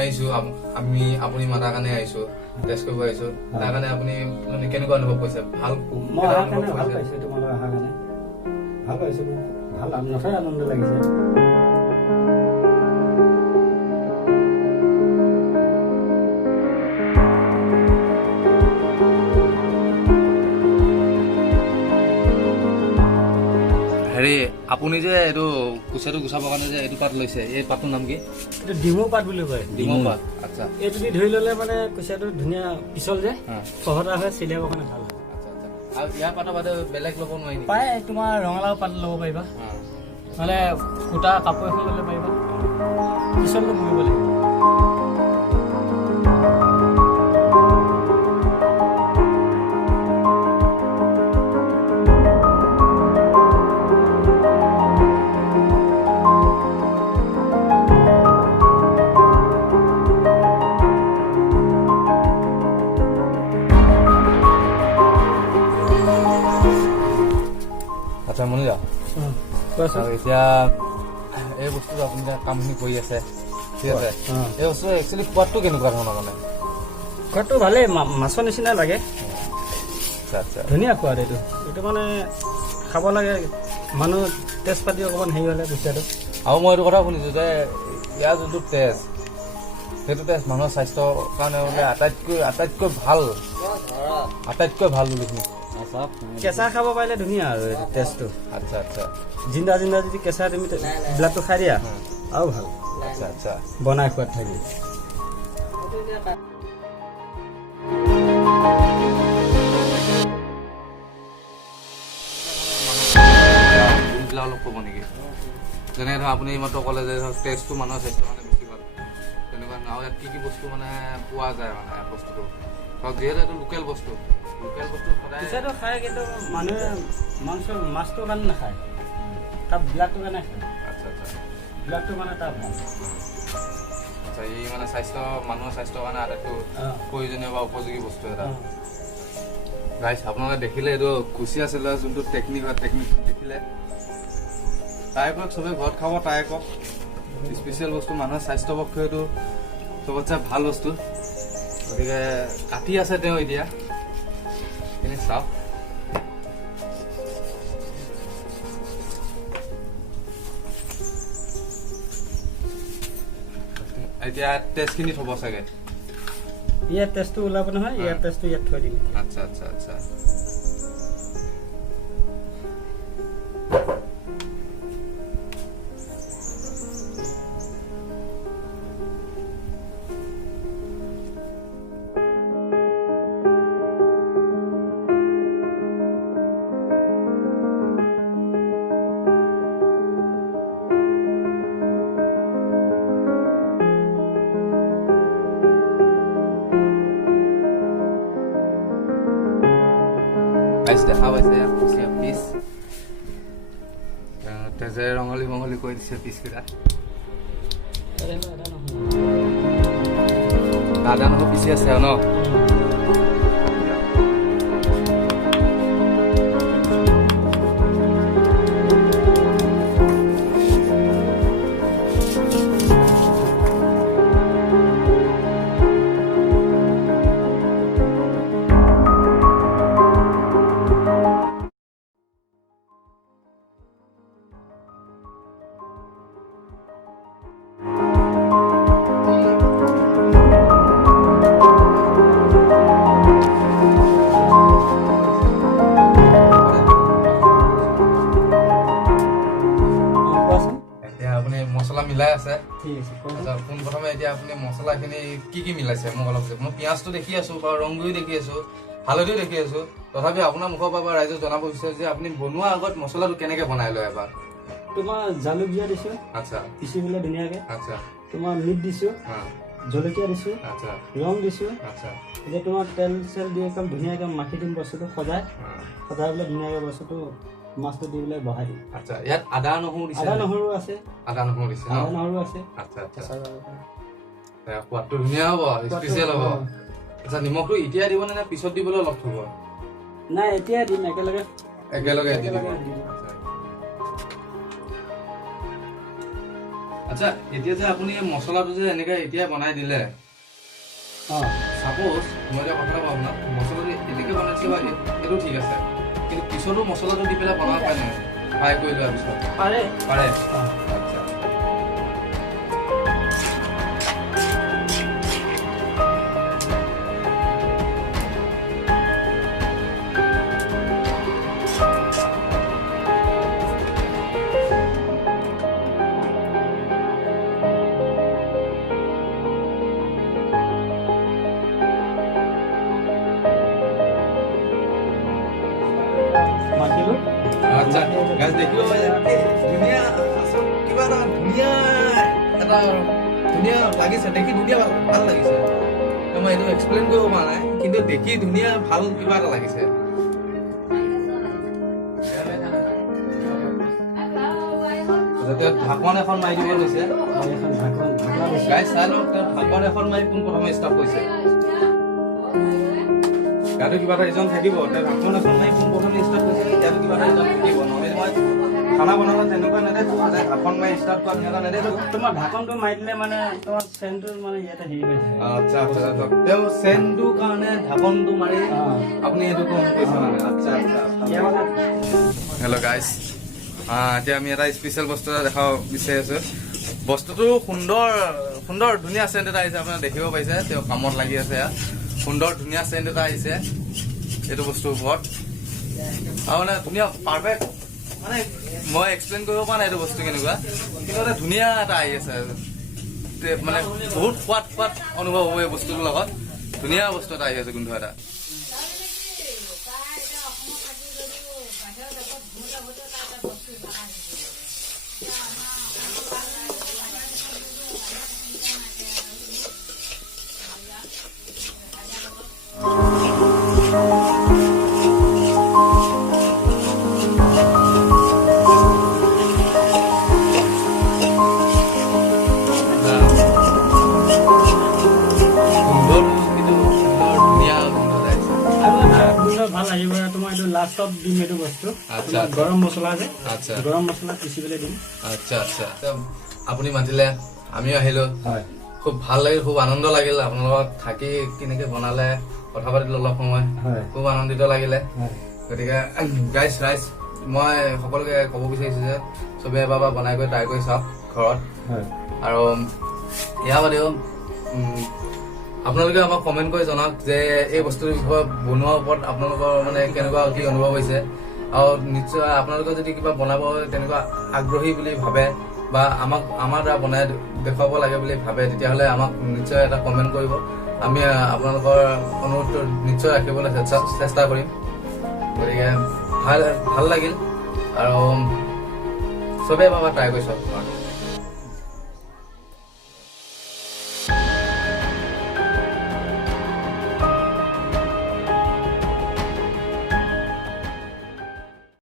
আহিছো আপুনি মাতাৰ কাৰণে আহিছো টেষ্ট কৰিব আহিছো তাৰ কাৰণে আপুনি মানে কেনেকুৱা অনুভৱ কৰিছে ভাল মই অহাৰ কাৰণে ভাল পাইছো তোমালোক অহাৰ কাৰণে ভাল পাইছো ভাল নথৈ আনন্দ লাগিছে হেৰি আপুনি যে এইটো কুচিয়াটো গুচাবৰ কাৰণে যে এইটো পাত লৈছে এই পাতটোৰ নাম কি এইটো ডিমৌ পাত বুলি কয় ডিমৌ পাত আচ্ছা এইটো দি ধৰি ল'লে মানে কুচিয়াটো ধুনীয়া পিছল যে সহজা হয় চিলিয়াবৰ কাৰণে ভাল হয় আৰু ইয়াৰ পাতৰ বাদে বেলেগ ল'ব নোৱাৰি নেকি পায় তোমাৰ ৰঙালাও পাত ল'ব পাৰিবা নহ'লে সূতা কাপোৰ এখন ল'লে পাৰিবা পিছলটো মৰিব লাগিব আচ্ছা মনিজা এতিয়া এই বস্তুটো আপুনি কামখিনি কৰি আছে ঠিক আছে এই বস্তু একচুৱেলি সোৱাদটো কেনেকুৱা ধৰণৰ মানে সোৱাদটো ভালেই মাছৰ নিচিনা লাগে আচ্ছা আচ্ছা ধুনীয়া সোৱাদ এইটো এইটো মানে খাব লাগে মানুহ টেষ্ট পাতি অকণমান হেৰি হ'লে কুচিয়াটো আৰু মই এইটো কথা শুনিছোঁ যে ইয়াৰ যোনটো টেষ্ট সেইটো টেষ্ট মানুহৰ স্বাস্থ্যৰ কাৰণে বোলে আটাইতকৈ ভাল বুলি শুনিছোঁ কেঁচা খাব পাৰিলে ধুনীয়া আৰু এইটো টেষ্টটো আচ্ছা আচ্ছা জিন্দা যদি কেঁচা তুমি ব্লাডটো খাই দিয়া আৰু ভাল আচ্ছা আচ্ছা বনাই খোৱাত থাকি গুণবিলাক অলপ ক'ব নেকি যেনেকৈ ধৰক আপুনি এইমাত্ৰ ক'লে যে ধৰক টেষ্টটো মানুহৰ স্বাস্থ্যৰ কাৰণে বেছি ভাল তেনেকুৱা আৰু ইয়াত কি বস্তু মানে পোৱা যায় মানে বস্তুটো ধৰক যিহেতু এইটো লোকেল বস্তু কুচিয়াটো খায় কিন্তু মানুহে মাছটোৰ কাৰণে নাখায় তাৰ ব্লাডটোৰ কাৰণে খায় আচ্ছা আচ্ছা ব্লাডটো মানে তাৰ ভাল আচ্ছা ই মানে মানুহৰ স্বাস্থ্যৰ কাৰণে আটাইতকৈ প্ৰয়োজনীয় বা উপযোগী বস্তু এটা গাইছ আপোনালোকে দেখিলে এইটো কুচিয়া চেলোৱা যোনটো টেকনিক হয় টেকনিক দেখিলে ট্ৰাই কৰক চবেই ঘৰত খাব ট্ৰাই কৰক স্পেচিয়েল বস্তু মানুহৰ স্বাস্থ্যৰ পক্ষে এইটো চবতছে ভাল বস্তু গতিকে কাটি আছে তেওঁ এতিয়া এনে চাওক এতিয়া টেষ্টখিনি থ'ব চাগে ইয়াৰ টেষ্টটো ওলাব নহয় ইয়াৰ টেষ্টটো ইয়াত থৈ দিম আচ্ছা আচ্ছা আচ্ছা দেখা পাইছে কুচিয়া পিচ তেজেৰে ৰঙালী মঙলী কৰি দিছে পিচকেইটা আদা নহৰু পিচি আছে আৰু ন মছলা মিলাই আছে পোনপ্ৰথমে এতিয়া আপুনি মছলাখিনি কি মিলাইছে মোক অলপ মই পিঁয়াজটো দেখি আছো বা ৰংগুৰি দেখি আছো হালধিও দেখি আছো তথাপি আপোনাৰ মুখৰ পৰা ৰাইজক জনাব বিচাৰে যে আপুনি বনোৱাৰ আগত মছলাটো কেনেকে বনাই লয় এবাৰ তোমাৰ জালুক জিৰা দিছো আচ্ছা পিচি পেলাই ধুনীয়াকে আচ্ছা তোমাৰ মিট দিছো জলকীয়া দিছো আচ্ছা ৰং দিছো আচ্ছা এতিয়া তোমাৰ তেল চেল দি একদম ধুনীয়াকে মাখি দিম বস্তুটো সজাই পেলাই ধুনীয়াকে বস্তুটো মাছটো দি পেলাই বহাই দিম আচ্ছা ইয়াত আদা নহৰু দিছে আদা নহৰু আছে আদা নহৰু দিছে আদা নহৰু আছে আচ্ছা আচ্ছা সোৱাদটো ধুনীয়া হ'ব স্পেচিয়েল হ'ব আচ্ছা নিমখটো এতিয়া দিব নে পিছত দিবলৈ অলপ থ'ব নাই এতিয়া দিম একেলগে দি দিব আচ্ছা এতিয়া যে আপুনি মছলাটো যে এনেকে এতিয়া বনাই দিলে অঁ সাপোজ মই এটা কথা কওঁ আপোনাক মছলাটো এনেকে বনাইছে বা এইটো ঠিক আছে কিন্তু পিছতো মছলাটো দি পেলাই বনাব পাৰে নাই ফ্ৰাই কৰি লোৱাৰ পিছত পাৰে পাৰে অঁ আচ্ছা মাখিলো আচ্ছা গাছ দেখিব ধুনীয়া আচল কিবা এটা ধুনীয়া লাগিছে দেখি ধুনীয়া ভাল লাগিছে মই এইটো এক্সপ্লেইন কৰিব পৰা নাই কিন্তু দেখি ধুনীয়া ভাল কিবা এটা লাগিছে ঢাকন এখন মাৰি দিব লৈছে এখন ঢাকন ঢাকনা দিছে গাই চাই লওক তেওঁ ঢাকন এখন মাৰি পোনপ্ৰথমে ষ্টাৰ্ট কৰিছে ইয়াতো কিবা এটা ৰিজন থাকিব তেওঁ ঢাকন এখন মাৰি পোনপ্ৰথমে ষ্টাৰ্ট কৰিছে ইয়াতো কিবা এটা ৰিজন থাকিব নহ'লে মই খানা বনালে তেনেকুৱা নেদেখো যে ঢাকন মাৰি ষ্টাৰ্ট কৰা তেনেকুৱা নেদেখো তোমাৰ ঢাকনটো মাৰি দিলে মানে তোমাৰ চেনটো মানে ইয়াতে হেৰি হৈ থাকে আচ্ছা আচ্ছা তেওঁ চেনটোৰ কাৰণে ঢাকনটো মাৰি অঁ আপুনি এইটো কম কৈছে মানে আচ্ছা আচ্ছা ইয়াৰ মানে হেল্ল' গাইজ এতিয়া আমি এটা স্পেচিয়েল বস্তু এটা দেখাব বিচাৰি আছো বস্তুটো সুন্দৰ সুন্দৰ ধুনীয়া চেণ্ট এটা আহিছে আপোনাৰ দেখিব পাইছে তেওঁ কামত লাগি আছে ইয়াত সুন্দৰ ধুনীয়া চেণ্ট এটা আহিছে এইটো বস্তুৰ ওপৰত আৰু মানে ধুনীয়া পাৰফেক্ট মানে মই এক্সপ্লেইন কৰিব পৰা নাই এইটো বস্তু কেনেকুৱা কিন্তু এটা ধুনীয়া এটা আহি আছে মানে বহুত সোৱাদ সোৱাদ অনুভৱ হ'ব এই বস্তুটোৰ লগত ধুনীয়া বস্তু এটা আহি আছে গোন্ধ এটা ভাল আহিব তোমাৰ এইটো লাষ্টত দিম এইটো বস্তু আচ্ছা গৰম মছলা যে আচ্ছা গৰম মছলা পিচি পেলাই দিম আচ্ছা আচ্ছা আপুনি মাতিলে আমিও আহিলো হয় খুব ভাল লাগিল খুব আনন্দ লাগিল আপোনাৰ লগত থাকি কেনেকে বনালে কথা পাতিলো অলপ সময় হয় খুব আনন্দিত লাগিলে হয় গতিকে গাইজ ৰাইজ মই সকলোকে ক'ব বিচাৰিছো যে চবে এবাৰ বনাই কৰি ট্ৰাই কৰি চাওক ঘৰত হয় আৰু ইয়াৰ বাদেও আপোনালোকে আমাক কমেণ্ট কৰি জনাওক যে এই বস্তুটোৰ বিষয়ে বনোৱাৰ ওপৰত আপোনালোকৰ মানে কেনেকুৱা কি অনুভৱ হৈছে আৰু নিশ্চয় আপোনালোকে যদি কিবা বনাব তেনেকুৱা আগ্ৰহী বুলি ভাবে বা আমাৰ দ্বাৰা বনাই দেখুৱাব লাগে বুলি ভাবে তেতিয়াহ'লে আমাক নিশ্চয় এটা কমেণ্ট কৰিব আমি আপোনালোকৰ অনুৰোধটো নিশ্চয় ৰাখিবলৈ চেষ্টা কৰিম গতিকে ভাল লাগিল আৰু চবেই এবাৰ ট্ৰাই কৰি চাওক